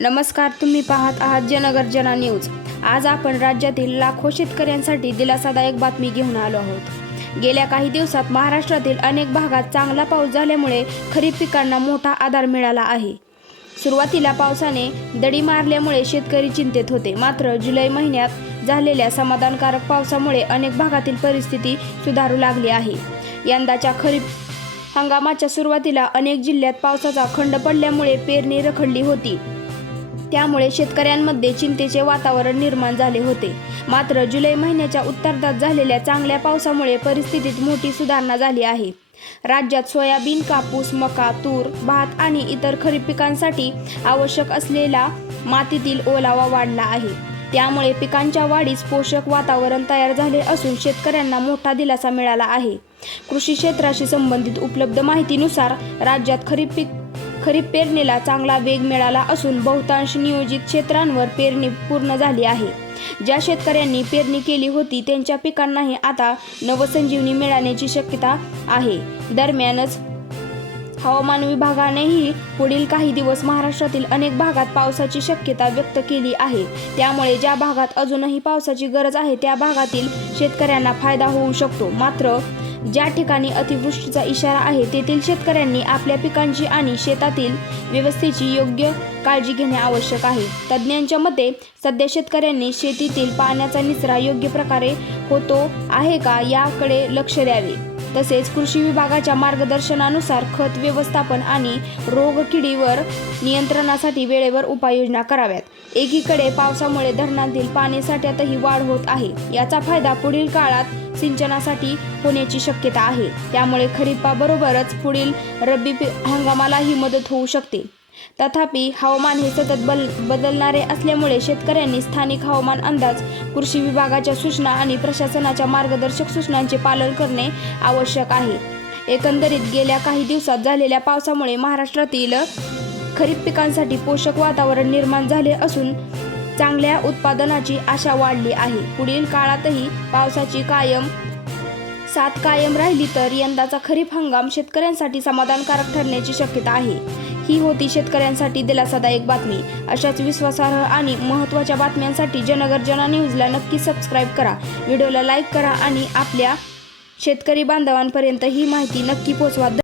नमस्कार, तुम्ही पाहत आहात जनगर्जना न्यूज। आज आपण राज्यातील लाखो शेतकऱ्यांसाठी दिलासादायक बातमी घेऊन आलो आहोत। गेल्या काही दिवसात महाराष्ट्रातील अनेक भागात चांगला पाऊस झाल्यामुळे खरीप पिकांना मोठा आधार मिळाला आहे। सुरुवातीला पावसाने दडी मारल्यामुळे शेतकरी चिंतेत होते, मात्र जुलै महिन्यात झालेल्या समाधानकारक पावसामुळे अनेक भागातील परिस्थिती सुधारू लागली आहे। यंदाच्या खरीप हंगामाच्या सुरुवातीला अनेक जिल्ह्यात पावसाचा खंड पडल्यामुळे पेरणी रखडली होती, त्यामुळे शेतकऱ्यांमध्ये चिंतेचे वातावरण निर्माण झाले होते। मात्र जुलै महिन्याच्या उत्तरार्धात झालेल्या चांगल्या पावसामुळे परिस्थितीत मोठी सुधारणा झाली आहे। राज्यात सोयाबीन, कापूस, मका, तूर, भात आणि इतर खरीप पिकांसाठी आवश्यक असलेला मातीतील ओलावा वाढला आहे, त्यामुळे पिकांच्या वाढीस पोषक वातावरण तयार झाले असून शेतकऱ्यांना मोठा दिलासा मिळाला आहे। कृषी क्षेत्राशी संबंधित उपलब्ध माहितीनुसार राज्यात खरीप पेरणीला चांगला वेग मिळाला असून बहुतांश नियोजित क्षेत्रांवर पेरणी पूर्ण झाली आहे। ज्या शेतकऱ्यांनी पेरणी केली होती त्यांच्या पिकांनाही आता नवसंजीवनी मिळण्याची शक्यता आहे। दरम्यानच हवामान विभागानेही पुढील काही दिवस महाराष्ट्रातील अनेक भागात पावसाची शक्यता व्यक्त केली आहे, त्यामुळे ज्या भागात अजूनही पावसाची गरज आहे त्या भागातील शेतकऱ्यांना फायदा होऊ शकतो। मात्र ज्या ठिकाणी अतिवृष्टीचा इशारा आहे तेथील शेतकऱ्यांनी आपल्या पिकांची आणि शेतातील व्यवस्थेची योग्य काळजी घेणे आवश्यक आहे। तज्ज्ञांच्या मते सध्या शेतकऱ्यांनी शेतीतील पाण्याचा निचरा योग्य प्रकारे होतो आहे का याकडे लक्ष द्यावे। तसेच कृषी विभागाच्या मार्गदर्शनानुसार खत व्यवस्थापन आणि रोगकिडीवर नियंत्रणासाठी वेळेवर उपाययोजना कराव्यात। एकीकडे पावसामुळे धरणांतील पाणीसाठ्यातही वाढ होत आहे, याचा फायदा पुढील काळात सिंचनासाठी होण्याची शक्यता आहे, त्यामुळे खरीपाबरोबरच पुढील रब्बी हंगामालाही मदत होऊ शकते। तथापि हवामान हे सतत बदलणारे असल्यामुळे शेतकऱ्यांनी स्थानिक हवामान अंदाज, कृषी विभागाच्या सूचना आणि प्रशासनाच्या मार्गदर्शक सूचनांचे पालन करणे आवश्यक आहे। एकंदरीत गेल्या काही दिवसात झालेल्या पावसामुळे महाराष्ट्रातील खरीप पिकांसाठी पोषक वातावरण निर्माण झाले असून चांगल्या उत्पादनाची आशा वाढली आहे। पुढील काळातही पावसाची साथ कायम राहिली तर यंदाचा खरीप हंगाम शेतकऱ्यांसाठी समाधानकारक ठरण्याची शक्यता आहे। ही होती शेतकऱ्यांसाठी दिलासादायक बातमी। अशाच विश्वासार्ह आणि महत्त्वाच्या बातम्यांसाठी जनगर्जना न्यूजला नक्की सबस्क्राईब करा, व्हिडिओला लाईक करा आणि आपल्या शेतकरी बांधवांपर्यंत ही माहिती नक्की पोहोचवा।